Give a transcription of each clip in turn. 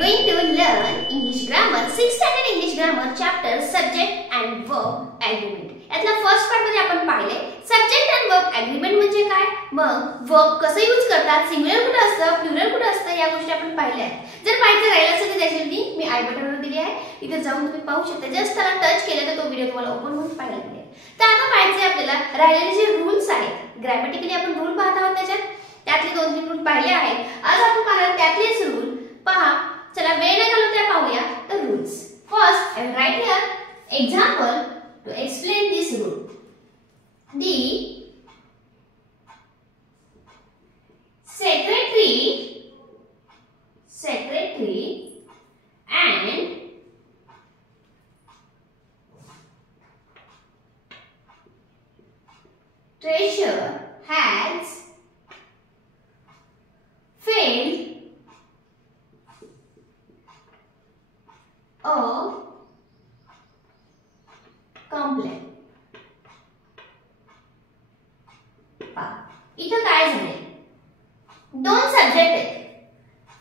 going to learn English grammar, 6th standard English grammar chapter subject and verb agreement. यातला first part मध्ये आपण पाहिले subject आणि verb agreement म्हणजे काय, मग वर्ब कसं यूज करतात, सिंग्युलर कुठे असतं, प्लुरल कुठे असतं, या गोष्टी आपण पाहिल्या आहेत. जर पाहायचं राहिलं असेल तर त्याची लिंक मी आय बटनवर दिली आहे, इथे जाऊन तुम्ही पाहू शकता. जस्ट त्याला टच केलं तर तो व्हिडिओ तुम्हाला ओपन होऊन पाहायला मिळेल. तर आता पाहायचे आपल्याला राहिलेले जे रूल्स आहेत, ग्रॅमॅटिकली आपण रूल पाहत आहोत, त्यातले 2-3 रूल पाहिले आहेत. आज आपण पाहणार त्यातलेच रूल पहा. चला वेळ न घालवता पाहूया the rules. First I will write here example to explain this rule. The secretary and treasurer has failed a complaint. इथं काय झाले, दोन सब्जेक्ट आहेत.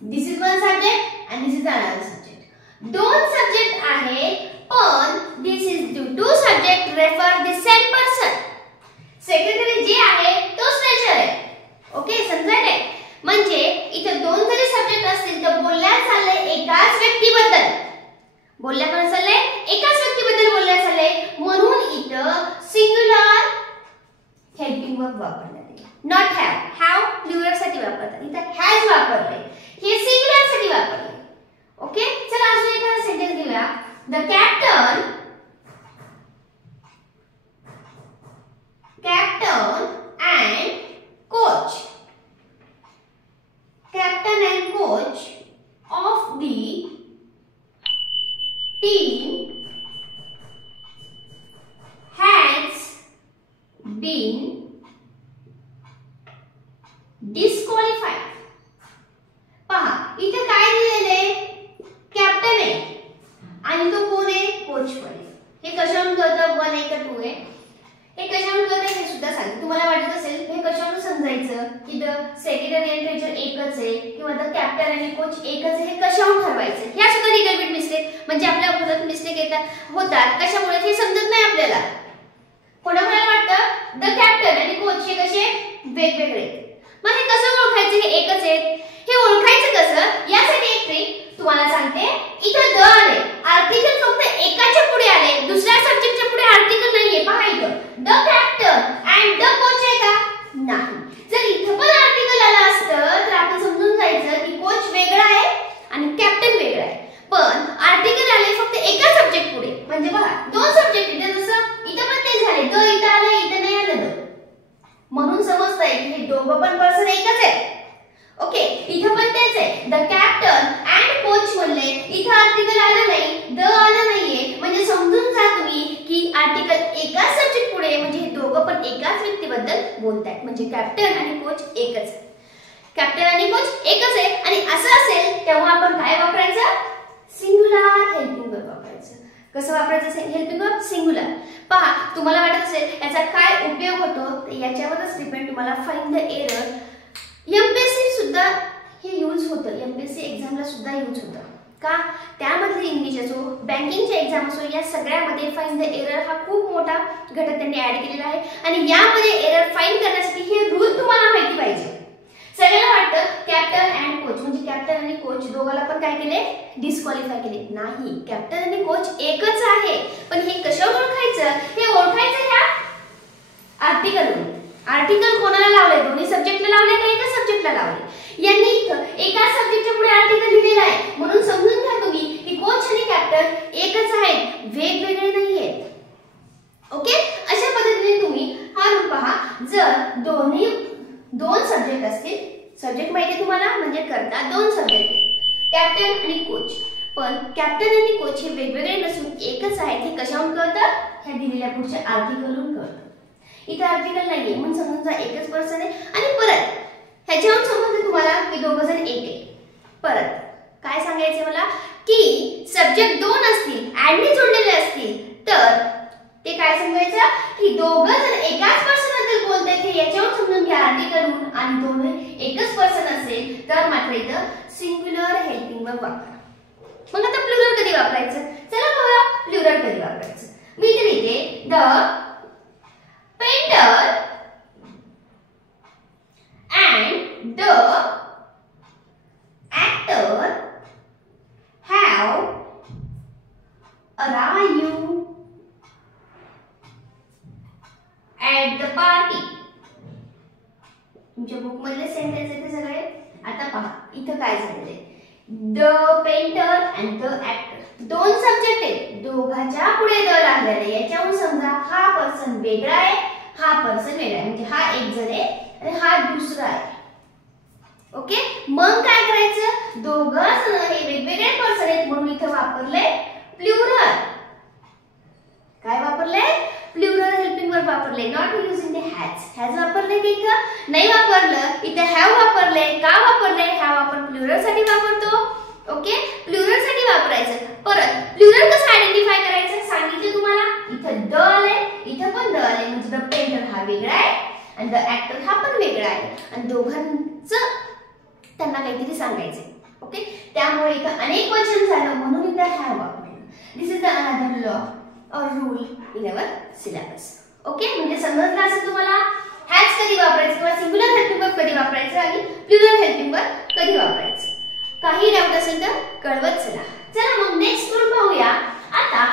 This is one subject and this is another subject. दोन सब्जेक्ट आहेत पण this is two subject refer the same person. Secretary जे आहे तोच ट्रेजर आहे. ओके, समजायले? म्हणजे इथं दोन जरी सब्जेक्ट असतील तर बोलण्यात चाललंय एकाच व्यक्तीबद्दल. बोलल्या कोण चाललंय, एकाच व्यक्तीबद्दल बोलल्या चाललंय. म्हणून इथं सिंग्युलर हेल्पिंग वर्ब वापरण्यात आले. नॉट हॅव प्लुरल साठी वापरतात, इथं हॅज वापरले, हे सिंग्युलर साठी वापरले. ओके, चला अजून एखादा सेंटेन्स घेऊया. The captain and coach of the team has been disqualified. पहा इथे काय दिलेले, कॅप्टन आहे आणि तो कोण आहे, कोच पण आहे. हे कशावरून कळतं, 1 आहे का 2 आहे, हे कशावरून कळतं हे सुद्धा सांगते. तुम्हाला वाटत असेल हे कशावरून समजायचं की द सेक्रेटरी आणि ट्रेजर एकच आहे किंवा द कॅप्टन आणि कोच एकच आहे, हे कशावरून ठरवायचं. ह्या सुद्धा लिगल बिट मिस्टेक, म्हणजे आपल्या परत मिस्टेक होतात. कशामुळे हे समजत नाही आपल्याला. कोणाला वाटतं द कॅप्टन आणि कोच हे कसे वेगवेगळे, मग हे कसं ओळखायचं हे एकच आहेत. हे ओळखायचं कसं, यासाठी एक ट्रिक तुम्हाला सांगते. इथं द आले, आर्टिकल फक्त एकाच्या पुढे आले, दुसऱ्या सब्जेक्टच्या पुढे आर्टिकल नाहीये. पहा इथं the captain and the coach आहे का, नाही. जर इथं पण आर्टिकल आलं असतं तर आपण समजून जायचं की कोच वेगळा आहे आणि कॅप्टन वेगळा आहे. पण आर्टिकल आले फक्त एका सब्जेक्ट पुढे, म्हणजे बघा दोन सब्जेक्ट इथे, जसं इथं पण ते झाले, द इथं आलं इथं नाही आलं, म्हणून समजतंय की हे दोघं पण पर्सन एकच आहे. ओके, इथं पण तेच आहे, द कॅप्टन अँड कोच म्हणले, इथं आर्टिकल आलं नाही, द आलं नाहीये, म्हणजे समजून जा तुम्ही की आर्टिकल एकाच सब्जेक्ट पुढे, म्हणजे हे दोघं पण एकाच व्यक्तीबद्दल बोलतायत. म्हणजे कॅप्टन आणि कोच एकच आहे, कॅप्टन आणि कोच एकच आहे. आणि असं असेल तेव्हा आपण काय वापरायचं, सिंग्युलर हेल्पिंग वर्ब वापरायचं. कसं वापरायचं हेल्पिंग वर्ब, सिंग्युलर. पहा तुम्हाला वाटत असेल याचा काय उपयोग होतो, तर याच्यावरच डिपेंड. तुम्हाला फाइंड द एरर एमपीएससी सुद्धा हे यूज होतं, एमपीएससी एक्झामला सुद्धा यूज होतं. का, त्यामध्ये इंग्लिश असो, बँकिंगचे एक्झाम असो, या सगळ्यामध्ये फाइंड द एरर हा खूप मोठा घटक त्यांनी ऍड केलेला आहे. आणि यामध्ये एरर फाइंड करण्यासाठी हे रूल तुम्हाला माहिती पाहिजे. सगळ्यांना वाटतं कॅप्टन अँड कोच म्हणजे कॅप्टन आणि कोच दोघाला पण काय केले, डिस्क्वालिफाय केले. नाही, कॅप्टन आणि कोच एकच आहे. पण हे कशावर ओळखायचं, हे ओळखायचं ह्या आर्टिकलवरून. आर्टिकल कोणाला लावले, दोन्ही सब्जेक्टला लावले का एका सब्जेक्टला लावले. यांनी एका सब्जेक्टच्या पुढे आर्टिकल लिहिलेला आहे, म्हणून समजून घ्या तुम्ही की कोच आणि कॅप्टन एकच आहेत, वेगवेगळे नाहीयेत. ओके, अशा पद्धतीने तुम्ही हा रूल पहा. जर दोन सब्जेक्ट असतील, सब्जेक्ट माहिती तुम्हाला म्हणजे करता दोन सब्जेक्ट कॅप्टन आणि कोच, पण कॅप्टन आणि कोच हे वेगवेगळे नसून एकच आहेत. हे कशावरून कळतं, ह्या दिलेल्या पुढच्या आर्टिकलवरून कळतं. इथे आर्टिकल नाहीये म्हणून समजून जा एकच पर्सन आहे. आणि परत ह्याच्यावरून समजतं तुम्हाला की दोघं जण एक आहे. परत काय सांगायचे मला की सब्जेक्ट दोन असतील, ऍडने जोडलेले असतील, तर ते काय समजायचं की दोघं जण एकाच पर्सन बद्दल बोलतात, हे याच्यावर समजून घ्या आर्टिकलवरून. आणि दोन्ही एकच पर्सन असेल तर मात्र इथं सिंग्युलर हेल्पिंग वर्ब वापरा. मग आता प्लुरल कधी वापरायचं? चला बघूया प्लुरल कधी वापरायचं. मी इथे लिहिते the painter and the actor have arrived at the party. तुमच्या बुक मधले सेंटेन्स आहेत सगळे. आता पहा इथं काय झालेलं आहे. The painter and the actor दोन सब्जेक्ट आहेत, दोघांच्या पुढे द लागलेला आहे. याच्यावरून समजा हा पर्सन वेगळा आहे, हा पर्सन वेगळा आहे. म्हणजे हा एक जण आहे आणि हा दुसरा आहे. ओके, मग काय करायचं? दोघं जण हे वेगवेगळे पर्सन आहेत म्हणून इथं वापरले प्लुरल. काय वापरले? प्लुरल हेल्पिंग वर्ब वापरले. नॉट युजिंग द हॅज वापरले की इथं नाही वापरलं. इथं हॅव वापरले. का वापरले? हॅव आपण प्लुरल साठी वापरतो. ओके, प्लुरल साठी वापरायचं. परत प्लुरल कसं आयडेंटिफाय करायचं सांगितलं तुम्हाला. इथं द आले, इथं पण द आले. म्हणजे द पेंटर हा वेगळा आहे आणि द ऍक्टर हा पण वेगळा आहे आणि दोघांचं त्यांना काहीतरी सांगायचंय. ओके, त्यामुळे इथं अनेक वचन झालं म्हणून इथं हॅव वापरलं. This is the another law or rule in our syllabus. Okay, म्हणजे समजलं असेल तुम्हाला हॅज कधी वापरायचं किंवा सिंग्युलर हेल्पिंग वर्ब कधी वापरायचं आणि प्लुरल हेल्पिंग वर्ब कधी वापरायचं. काही डाऊट असेल तर कळवत चला. चला मग नेक्स्ट रूल पाहूया. आता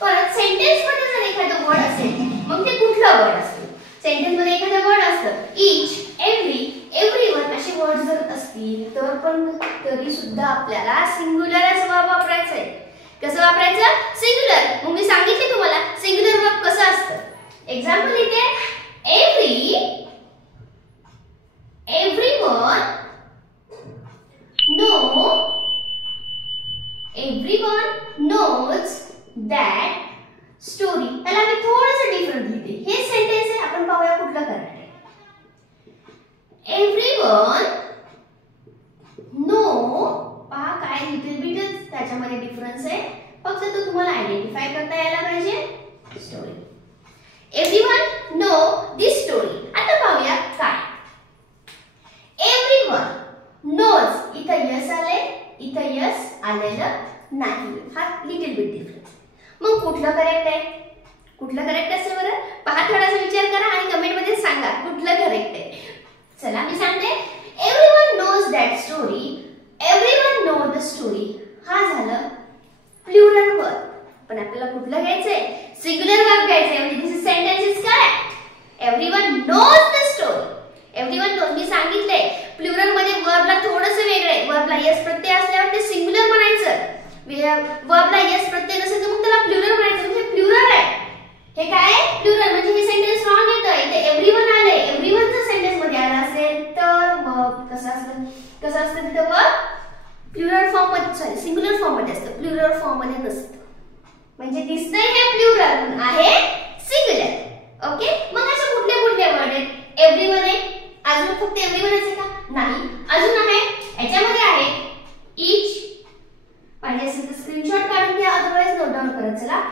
परत सेंटेन्स मध्ये जर एखादं वर्ड असेल मग ते कुठलं वर्ड असतं? सेंटेन्स मध्ये एखादं वर्ड असतं इच, एव्हरी, एव्हरीवन असे वर्ड जर असतील तर पण तरी सुद्धा आपल्याला सिंग्युलरच वर्ब वापरायचं आहे. कसं वापरायचं? सिंग्युलर. मग मी सांगितले तुम्हाला सिंग्युलर वर्ब कसं असतं. एक्झाम्पल इथे everyone knows that story. त्याला मी थोडंसं डिफरंट लिहिते. हे सेंटेन्स आहे, आपण पाहूया कुठलं करणार आहे. एव्हरीवन नो, पहा काय लिटिल बिटच त्याच्यामध्ये डिफरन्स आहे. फक्त तो तुम्हाला आयडेंटिफाय करता यायला पाहिजे. स्टोरी. एव्हरीवन नो दिस स्टोरी. आता पाहूया काय. एव्हरीवन नोज, इथं यस आले, इथं यस आलेलं नाही. हा लिटिल बिट डिफरन्स. मग कुठलं करेक्ट आहे? कुठलं करेक्ट असेल बरं? पहा, थोडासा विचार करा आणि कमेंट मध्ये सांगा कुठलं करेक्ट आहे. चला मी सांगते. Everyone knows that story. Everyone know the story हा झालं प्लुरल वर्ब. पण आपल्याला कुठलं घ्यायचंय? सिंग्युलर वर्ब घ्यायचंय. म्हणजे this sentence is correct. Everyone knows the story. Everyone knows मी सांगितले प्लुरल मध्ये वर्बला थोडंसं वेगळं आहे. वर्बला यस प्रत्यय असल्यावर ते सिंग्युलर म्हणायचं. वर्बला यस प्रत्यय नसेल तर मग त्याला प्लुरल म्हणायचं. म्हणजे प्लुरल आहे. हे काय आहे? प्लुरल. म्हणजे हे सेंटेन्स रॉंग येतं. इथे एव्हरीवन आले, एव्हरीवनचं सेंटेन्स मध्ये आलं असेल तर मग कसं असतं? कसं असतं तिथं वर्ब प्लुरल फॉर्म मध्ये, सॉरी सिंग्युलर फॉर्म मध्ये असतं, प्लुरल फॉर्म मध्ये नसतं. म्हणजे दिसतंय हे प्लुरल पण आहे सिंग्युलर. ओके, मग असे कुठले कुठले वर्ड आहेत? एव्हरीवन आहे. अजून फक्त एव्हरीवनच आहे का? नाही, अजून आहे. याच्यामध्ये आहे इच. पाहिजे असेल तर स्क्रीनशॉट काढून घ्या, अदरवाइज नोट डाउन करत चला.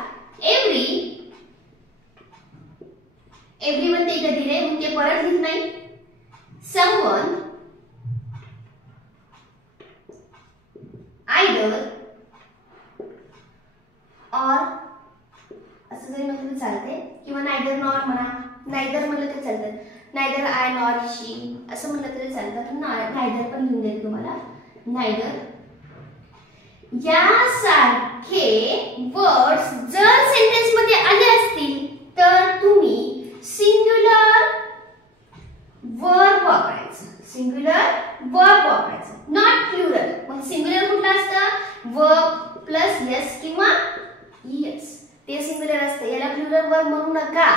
एव्हरीवन ते इथे दिले मग ते परत लिहित नाही. समवन, आयदर और असं जरी म्हटलं तरी चालते किंवा नायदर नॉर म्हणा. नायदर म्हटलं तरी चालतं. नायदर आय नॉर शी असं म्हटलं तरी चालतं. पण नायदर पण लिहून देते तुम्हाला. नायदर यासारखे वर्ड्स जर सेंटेन्स मध्ये आले असतील तर तुम्ही सिंग्युलर वर्ब वापरायचं. सिंग्युलर वर्ब वापरायचं, नॉट प्लुरल. मग सिंग्युलर कुठलं असतं? वर्ब प्लस यस किंवा यस, ते सिंग्युलर असतं. याला प्लुरल वर्ब म्हणू नका.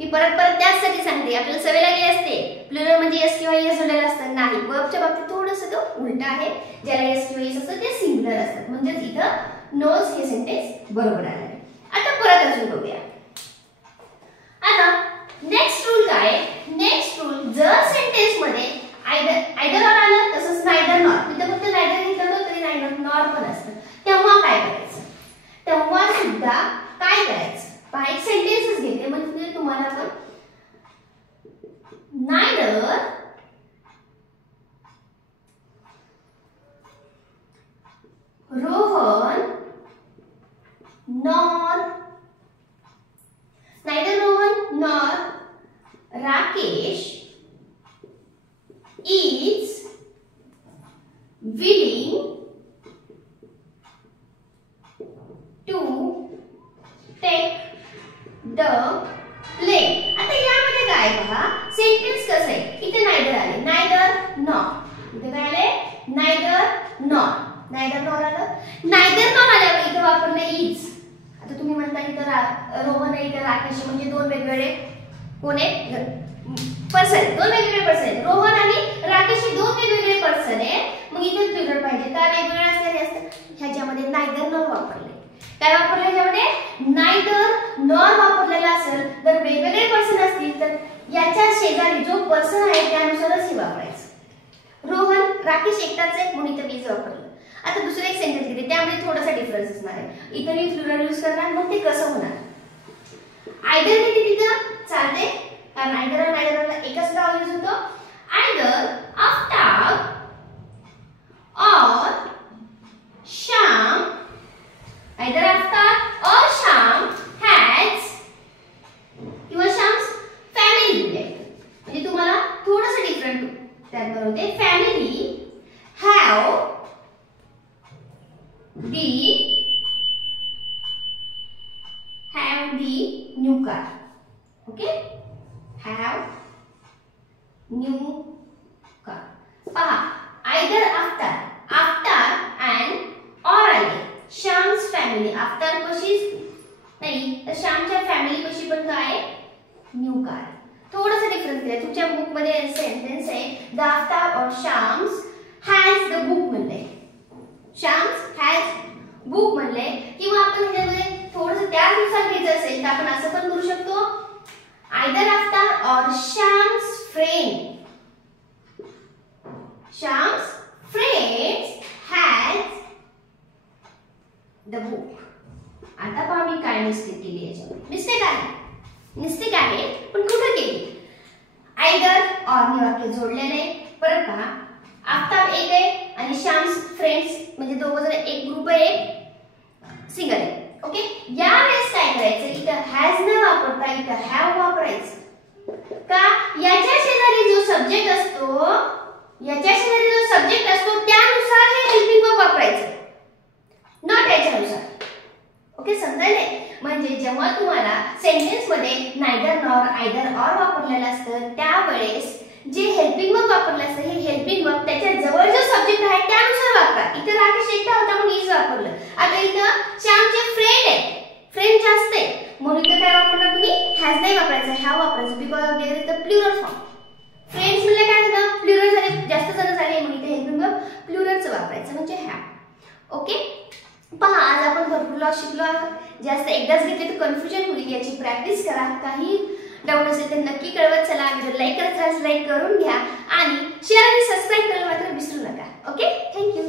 मी परत त्याचसाठी सांगते. आपल्याला सवय लागली असते प्लुरल म्हणजे यस किंवा यस जोडलेलं असतं. नाही, वर्बच्या बाबतीत थोडंसं तो उलट आहे. ज्याला यस किंवा यस असतं ते सिंग्युलर असतात. म्हणजे इथं नोज हे सेंटेन्स बरोबर आहे. आता परत अजून बघूया. आता नेक्स्ट रूल काय? नेक्स्ट रूल जर सेंटेन्स मध्ये आयदर ऑर आलं तसंच नायदर नॉर. इथं फक्त नायदर घेतलं तरी नायदर नॉर पण असतं. तेव्हा काय करायचं? तेव्हा सुद्धा काय करायचं? पहा, एक सेंटेन्सच घेते म्हणजे तुम्हाला पण neither Rohan nor neither Rohan nor Rakesh is willing to take the plane. आता यामध्ये काय पहा सेंटेन्स कसं आहे इथे नायदर आले नायदर नॉर इथे काय आले नायदर नॉर आलं नायदर नॉर आल्यावर इथे वापरले इज. आता तुम्ही म्हणता इथे रोहन आहे इथे राकेश म्हणजे दोन वेगवेगळे कोण आहेत पर्सन दोन वेगवेगळे पर्सन आहेत रोहन आणि राकेश हे दोन वेगवेगळे पर्सन आहेत मग इथे प्लुरल पाहिजे का वेगवेगळे असणारे असतात ह्याच्यामध्ये नायदर नॉर वापरले काय वापरले ह्याच्यामध्ये नायदर नॉर वापरलेला असेल तर वेगवेगळे पर्सन असतील तर याच्या शेजारी जो पर्सन आहे त्यानुसारच हे वापरायचं. रोहन राकेश एकटाच आहे म्हणून इथे वीज वापरलं. आता दुसरं एक सेंटेन्स घेते त्यामध्ये थोडासा डिफरन्स असणार आहे इथे मी प्लुरल यूज करणार मग ते कसं होणार आयदर घेते तिथं चालते कारण आयदर एकच नाव यूज होतो आयदर आफ्टर और Shyam either Aftar or Sham has किंवा Sham's family दिले म्हणजे तुम्हाला थोडंसं डिफरंट त्यात बनवते family have the new car okay have new car पहा either after and or आले श्याम्स फॅमिली आफ्टर पशीच नाही तर श्यामच्या फॅमिली पशी पण काय न्यू कार थोडंसं डिफरन्स आहे तुमच्या बुक मध्ये सेंटेन्स आहे द आफ्टर और श्याम्स हॅज द बुक म्हणले श्याम्स हॅज बुक म्हणले किंवा आपण ह्याच्यामध्ये थोडंसं त्यानुसार घ्यायचं असेल तर आपण असं पण करू शकतो आयदर आफ्टर और Shyam's friends has the book. आता पहा मी काय मिस्टेक केली याच्यामध्ये मिस्टेक आहे पण कुठे केली आयदर और ने वाक्य जोडलेले परत पहा आफ्टर एक आहे आणि श्याम्स फ्रेंड्स म्हणजे दोघं जण एक ग्रुप आहे एक सिंगल आहे ओके या वेळेस काय करायचं इथं हॅज न वापरता इथं हॅव वापरायचं का याच्या शेजारी जो सब्जेक्ट असतो त्यानुसार हे हेल्पिंग वर्ब वापरायचं नॉट याच्यानुसार ओके समजायले म्हणजे जेव्हा तुम्हाला सेंटेन्स मध्ये नायदर नॉर आयदर ऑर वापरलेलं असतं त्यावेळेस जे हेल्पिंग वर्ब वापरलं असतं हे हेल्पिंग वर्ब त्याच्या जवळ जो सब्जेक्ट आहे त्यानुसार वापरा. इथे राकेश एकटा होता म्हणून इज वापरलं. आता इथं श्यामचे फ्रेंड जास्त आहे म्हणून इथं काय वापरणार तुम्ही हॅज नाही वापरायचं हॅव वापरायचं because there is the plural form. Friends म्हणजे काय झालं प्लुरल झाले जास्त जण झाले म्हणून इथे हेल्पिंग वर्ब प्लुरलचं वापरायचं म्हणजे हॅव ओके. पहा आज आपण भरपूर लॉ शिकलो आहोत जास्त एकदाच घेतले तर कन्फ्युजन होईल याची प्रॅक्टिस करा काही डाऊट असेल तर नक्की कळवत चला व्हिडिओ लाईक करत राहा लाईक करून घ्या आणि शेअर आणि सबस्क्राईब करायला मात्र विसरू नका ओके थँक्यू.